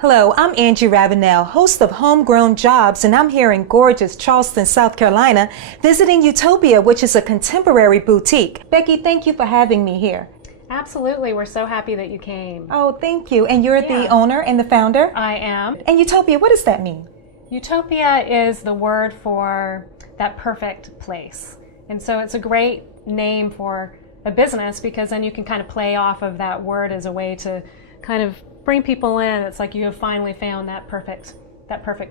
Hello, I'm Angie Ravenel, host of Homegrown Jobs, and I'm here in gorgeous Charleston, South Carolina, visiting Utopia, which is a contemporary boutique. Becky, thank you for having me here. Absolutely. We're so happy that you came. Oh, thank you. And you're the owner and the founder? I am. And Utopia, what does that mean? Utopia is the word for that perfect place. And so it's a great name for a business because then you can kind of play off of that word as a way to kind of bring people in. It's like you have finally found that perfect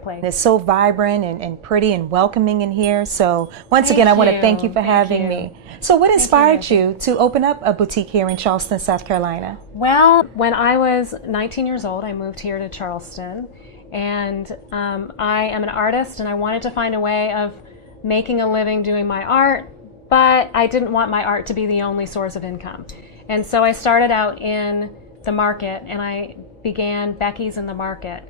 place. It's so vibrant and pretty and welcoming in here. So once again, I want to thank you for having me. So what inspired you to open up a boutique here in Charleston, South Carolina? Well, when I was 19 years old, I moved here to Charleston, and I am an artist, and I wanted to find a way of making a living doing my art, but I didn't want my art to be the only source of income. And so I started out in the market, and I began Becky's in the Market,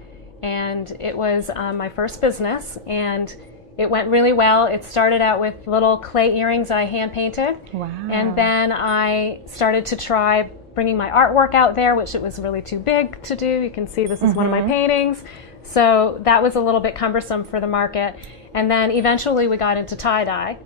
and it was my first business, and it went really well. It started out with little clay earrings I hand painted. Wow. And then I started to try bringing my artwork out there, which it was really too big to do. You can see this is one of my paintings. So that was a little bit cumbersome for the market. And then eventually we got into tie-dye.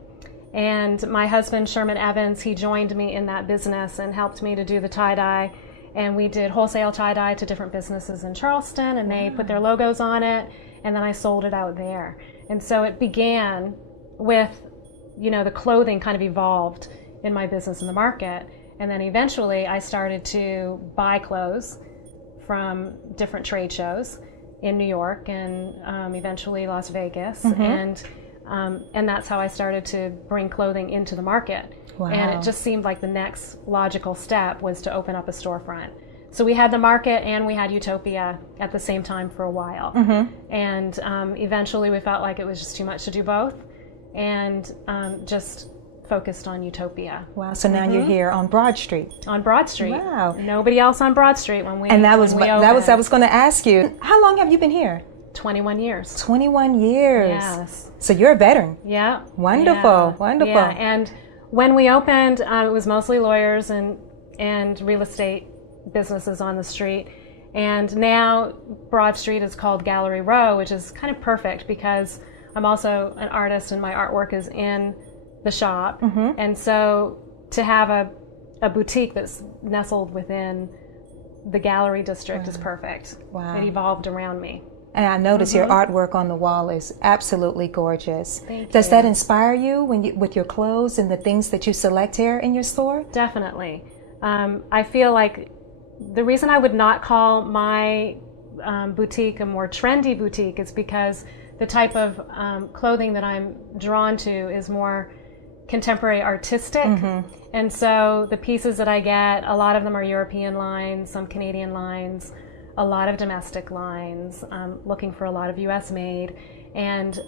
And my husband, Sherman Evans, he joined me in that business and helped me to do the tie-dye. And we did wholesale tie-dye to different businesses in Charleston, and they put their logos on it, and then I sold it out there. And so it began with, the clothing kind of evolved in my business in the market. And then eventually I started to buy clothes from different trade shows in New York and eventually Las Vegas. And that's how I started to bring clothing into the market. Wow. And it just seemed like the next logical step was to open up a storefront. So we had the market and we had Utopia at the same time for a while. And eventually we felt like it was just too much to do both, and just focused on Utopia. Wow, so now you're here on Broad Street. On Broad Street. Wow. Nobody else on Broad Street when we And that was I was opened. going to ask you, how long have you been here? 21 years. 21 years. Yes. So you're a veteran. Yeah. Wonderful, Yeah. wonderful. Yeah. And when we opened, it was mostly lawyers and real estate businesses on the street. And now Broad Street is called Gallery Row, which is kind of perfect because I'm also an artist and my artwork is in the shop. And so to have a boutique that's nestled within the gallery district is perfect. Wow. It evolved around me. And I notice your artwork on the wall is absolutely gorgeous. Thank Does you. that inspire you with your clothes and the things that you select here in your store? Definitely. I feel like the reason I would not call my boutique a more trendy boutique is because the type of clothing that I'm drawn to is more contemporary artistic. And so the pieces that I get, a lot of them are European lines, some Canadian lines, a lot of domestic lines, looking for a lot of US made, and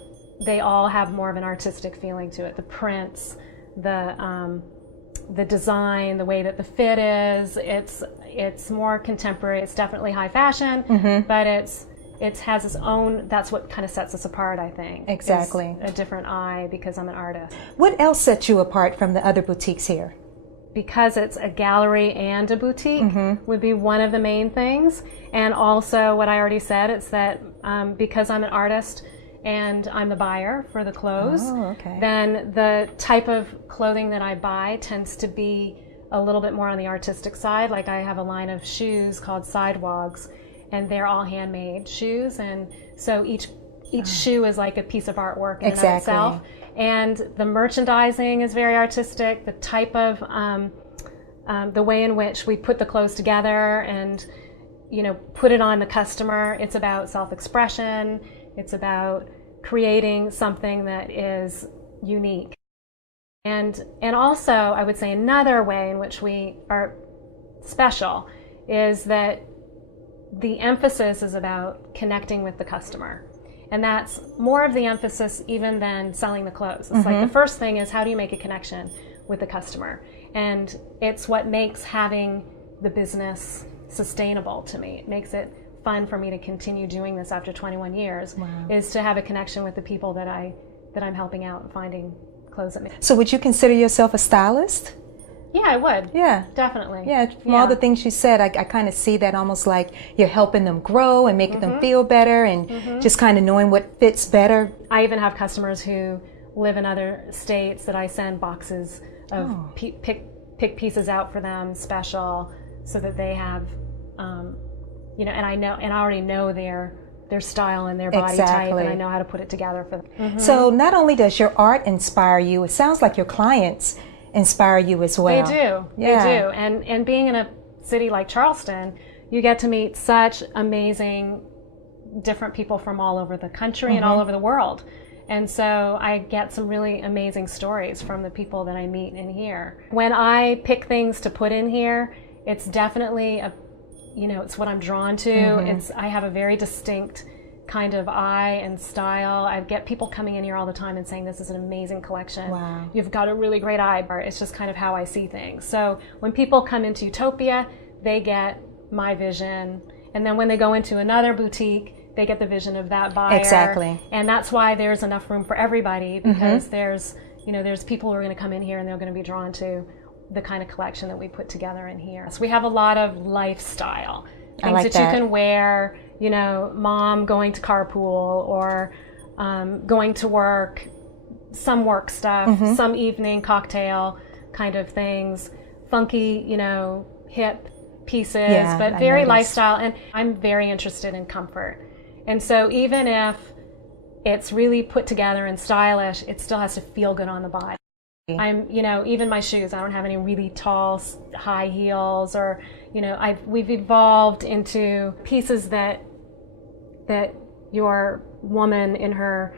they all have more of an artistic feeling to it. The prints, the design, the way that the fit is, it's more contemporary. It's definitely high fashion, but it has its own, that's what kind of sets us apart, I think. Exactly. A different eye because I'm an artist. What else sets you apart from the other boutiques here? Because it's a gallery and a boutique would be one of the main things. And also what I already said, it's that because I'm an artist and I'm the buyer for the clothes, then the type of clothing that I buy tends to be a little bit more on the artistic side. Like I have a line of shoes called Sidewalks, and they're all handmade shoes. And so each shoe is like a piece of artwork in and of itself. And the merchandising is very artistic. The type of, the way in which we put the clothes together and, put it on the customer. It's about self-expression. It's about creating something that is unique. And also, I would say another way in which we are special is that the emphasis is about connecting with the customer. And that's more of the emphasis even than selling the clothes. It's like the first thing is, how do you make a connection with the customer? And it's what makes having the business sustainable to me. It makes it fun for me to continue doing this after 21 years, is to have a connection with the people that I'm helping out and finding clothes that make. So would you consider yourself a stylist? Yeah, I would. Yeah. Definitely. Yeah, from all the things you said, I kind of see that almost like you're helping them grow and making them feel better and just kind of knowing what fits better. I even have customers who live in other states that I send boxes of pick pieces out for them special so that they have, and I already know their style and their body type, and I know how to put it together for them. So not only does your art inspire you, it sounds like your clients inspire you as well. They do. Yeah. They do. And being in a city like Charleston, you get to meet such amazing different people from all over the country and all over the world. And so I get some really amazing stories from the people that I meet in here. When I pick things to put in here, it's definitely it's what I'm drawn to. I have a very distinct kind of eye and style. I get people coming in here all the time and saying, this is an amazing collection. Wow. You've got a really great eye. It's just kind of how I see things. So when people come into Utopia, they get my vision. And then when they go into another boutique, they get the vision of that buyer. Exactly. And that's why there's enough room for everybody, because there's people who are going to come in here and they're going to be drawn to the kind of collection that we put together in here. So we have a lot of lifestyle. Things that you can wear, mom going to carpool or going to work, some work stuff, some evening cocktail kind of things, funky, hip pieces, but very lifestyle. And I'm very interested in comfort. And so even if it's really put together and stylish, it still has to feel good on the body. I'm, even my shoes, I don't have any really tall high heels, or, we've evolved into pieces that your woman in her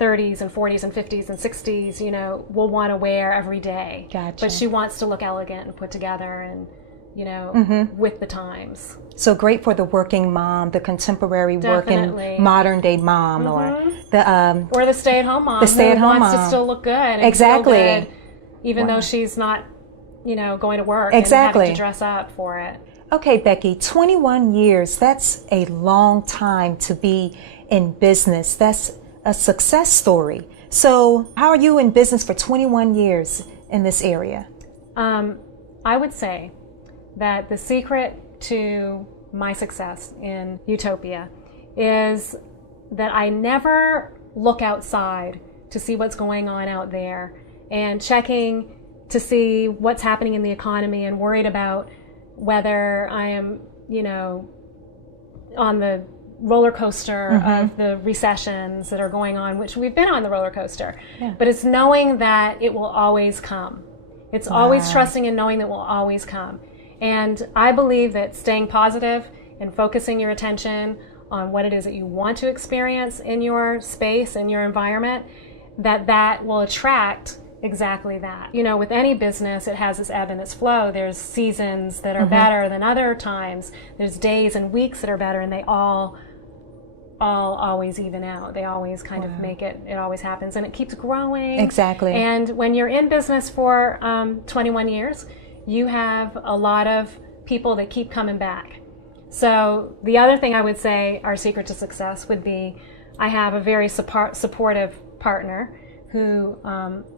30s and 40s and 50s and 60s, will want to wear every day. Gotcha. But she wants to look elegant and put together and, with the times. So great for the working mom, the contemporary working modern day mom, or the stay-at-home mom. The stay-at-home wants mom to still look good. And exactly. Feel good, even though she's not, going to work and having to dress up for it. Okay, Becky, 21 years, that's a long time to be in business. That's a success story. So how are you in business for 21 years in this area? I would say that the secret to my success in Utopia is that I never look outside to see what's going on out there and checking to see what's happening in the economy and worried about whether I am, on the roller coaster of the recessions that are going on, which we've been on the roller coaster. Yeah. But it's knowing that it will always come. It's always trusting and knowing that it will always come. And I believe that staying positive and focusing your attention on what it is that you want to experience in your space, in your environment, that will attract exactly that. With any business, it has its ebb and its flow. There's seasons that are better than other times. There's days and weeks that are better, and they all always even out. They always kind of make it always happens, and it keeps growing. Exactly. And when you're in business for 21 years, you have a lot of people that keep coming back. So the other thing I would say, our secret to success would be, I have a very supportive partner who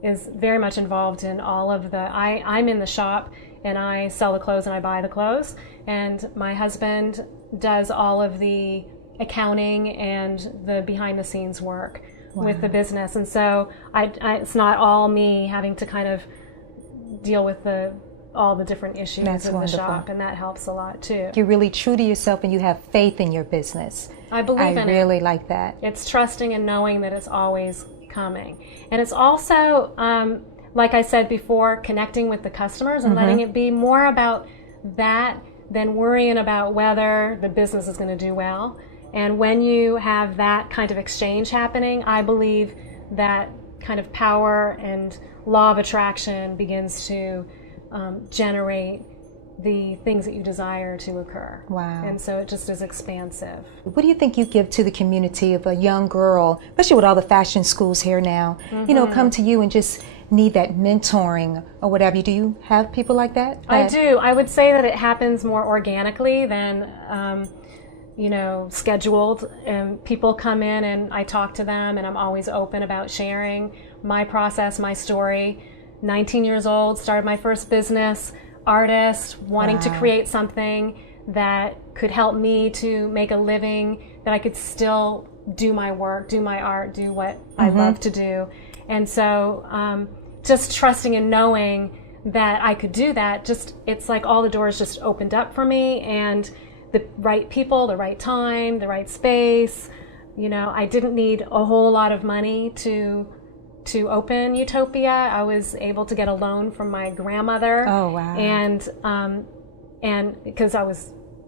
is very much involved in all of I'm in the shop and I sell the clothes and I buy the clothes, and my husband does all of the accounting and the behind the scenes work with the business. And so it's not all me having to kind of deal with all the different issues in the shop, and that helps a lot too. You're really true to yourself and you have faith in your business. I believe in it. I really like that. It's trusting and knowing that it's always coming. And it's also, like I said before, connecting with the customers and letting it be more about that than worrying about whether the business is going to do well. And when you have that kind of exchange happening, I believe that kind of power and law of attraction begins to generate the things that you desire to occur. Wow. And so it just is expansive. What do you think you give to the community of a young girl, especially with all the fashion schools here now, you know, come to you and just need that mentoring or whatever? Do you have people like that? I do. I would say that it happens more organically than, you know, scheduled. And people come in and I talk to them, and I'm always open about sharing my process, my story. 19 years old, started my first business, artist, wanting to create something that could help me to make a living, that I could still do my work, do my art, do what I love to do. And so just trusting and knowing that I could do that, just, it's like all the doors just opened up for me, and the right people, the right time, the right space. You know, I didn't need a whole lot of money to open Utopia. I was able to get a loan from my grandmother. Oh, wow. And because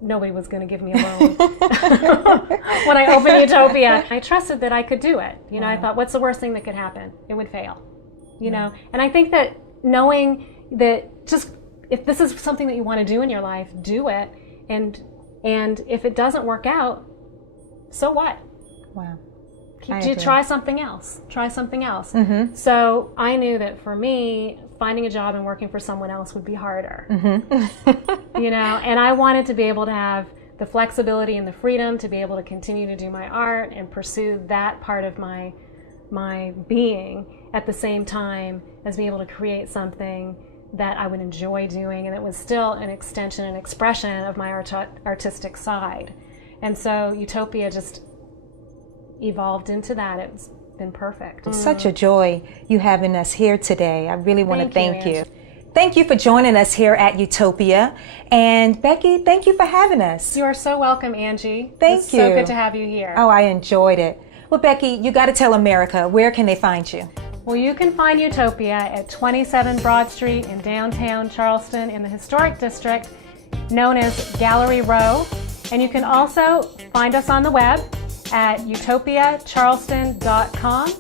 nobody was going to give me a loan when I opened Utopia. I trusted that I could do it. You know, I thought, what's the worst thing that could happen? It would fail. You know, and I think that knowing that just if this is something that you want to do in your life, do it. And if it doesn't work out, so what? Wow. Try something else. Try something else. So I knew that for me, finding a job and working for someone else would be harder. You know, and I wanted to be able to have the flexibility and the freedom to be able to continue to do my art and pursue that part of my being at the same time as being able to create something that I would enjoy doing, and it was still an extension and expression of my artistic side. And so Utopia just evolved into that. It's been perfect. It's such a joy you having us here today. I really want to thank you. Ange. Thank you for joining us here at Utopia. And Becky, thank you for having us. You are so welcome, Angie. Thank It's you. so good to have you here. Oh, I enjoyed it. Well, Becky, you got to tell America, where can they find you? Well, you can find Utopia at 27 Broad Street in downtown Charleston in the historic district known as Gallery Row. And you can also find us on the web at utopiacharleston.com,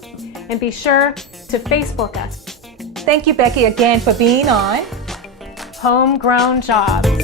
and be sure to Facebook us. Thank you, Becky, again for being on Homegrown Jobs.